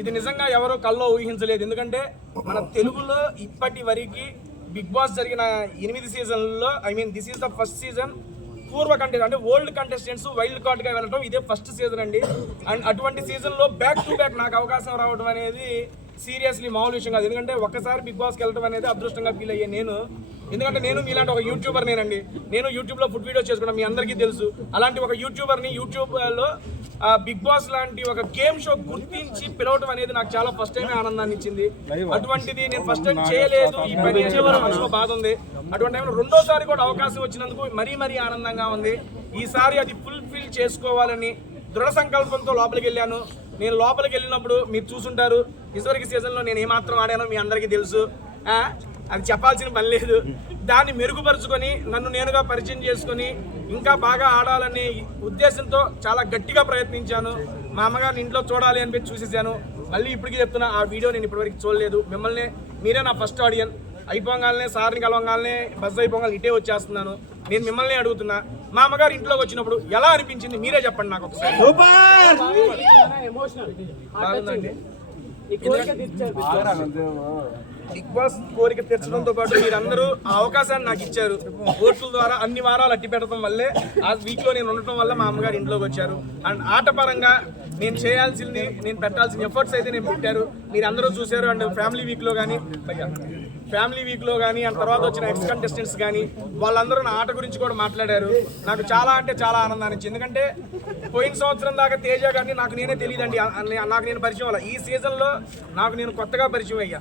ఇది నిజంగా ఎవరో కల్లో ఊహించలేదు. ఎందుకంటే మన తెలుగులో ఇప్పటి వరకు బిగ్ బాస్ జరిగిన 8 సీజన్లలో this is the first season పూర్వ కంటెస్ట్ అంటే ఓల్డ్ కంటెస్టెంట్స్ వైల్డ్ కార్డ్గా వెళ్ళడం ఇదే ఫస్ట్ సీజన్ అండి. అండ్ అటువంటి సీజన్లో బ్యాక్ టు బ్యాక్ నాకు అవకాశం రావడం అనేది సీరియస్లీ మామూలు విషయం కాదు. ఎందుకంటే ఒక్కసారి బిగ్ బాస్కి వెళ్ళడం అనేది అదృష్టంగా ఫీల్ అయ్యే నేను. ఎందుకంటే నేను మీలాంటి ఒక యూట్యూబర్ నేనండి. నేను యూట్యూబ్లో ఫుడ్ వీడియోస్ చేసుకున్నాను, మీ అందరికీ తెలుసు. అలాంటి ఒక యూట్యూబర్ని యూట్యూబ్లో బిగ్ బాస్ లాంటి ఒక గేమ్ షో గుర్తించి పిలవడం అనేది నాకు చాలా ఫస్ట్ టైం ఆనందాన్ని ఇచ్చింది. అటువంటిది నేను ఫస్ట్ టైం చేయలేదు, ఈ పని చేసేవారు మనసులో బాధ ఉంది. అటువంటి టైంలో రెండోసారి కూడా అవకాశం వచ్చినందుకు మరీ ఆనందంగా ఉంది. ఈసారి అది ఫుల్ఫిల్ చేసుకోవాలని దృఢ సంకల్పంతో లోపలికి వెళ్ళాను. నేను లోపలికి వెళ్ళినప్పుడు మీరు చూసుంటారు, ఇదివరకు సీజన్లో నేను ఏమాత్రం ఆడానో మీ అందరికీ తెలుసు. అది చెప్పాల్సిన పని లేదు. దాన్ని మెరుగుపరుచుకొని నన్ను నేనుగా పరిచయం చేసుకొని ఇంకా బాగా ఆడాలనే ఉద్దేశంతో చాలా గట్టిగా ప్రయత్నించాను. మా అమ్మగారిని ఇంట్లో చూడాలి అనిపించి చూసేసాను. మళ్ళీ ఇప్పటికీ చెప్తున్నా, ఆ వీడియో నేను ఇప్పటివరకు చూడలేదు. మీరే నా ఫస్ట్ ఆడియన్. అయిపోగానే సార్ని కలవగానే బస్ అయిపోగానే ఇటే వచ్చేస్తున్నాను. నేను మిమ్మల్ని అడుగుతున్నా, మా అమ్మగారు ఇంట్లోకి వచ్చినప్పుడు ఎలా అనిపించింది మీరే చెప్పండి నాకు ఒకసారి. బాగుందండి. బిగ్ బాస్ కోరిక తీర్చడంతో పాటు మీరందరూ ఆ అవకాశాన్ని నాకు ఇచ్చారు. ఓట్ల ద్వారా అన్ని వారాలు అట్టి పెట్టడం వల్లే ఆ వీక్లో నేను ఉండటం వల్ల మా అమ్మగారు ఇంట్లోకి వచ్చారు. అండ్ ఆట పరంగా నేను చేయాల్సింది, నేను పెట్టాల్సిన ఎఫర్ట్స్ అయితే నేను పెట్టారు. మీరు అందరూ చూశారు. అండ్ ఫ్యామిలీ వీక్లో కానీ అండ్ తర్వాత వచ్చిన ఎక్స్ కంటెస్టెంట్స్ కానీ వాళ్ళందరూ నా ఆట గురించి కూడా మాట్లాడారు. నాకు చాలా అంటే చాలా ఆనందాన్ని ఇచ్చింది. ఎందుకంటే పోయిన సంవత్సరం దాకా తేజ గారిని నాకు నేనే తెలియదండి, నాకు నేను పరిచయం అవ్వాలి. ఈ సీజన్లో నాకు నేను కొత్తగా పరిచయం అయ్యా.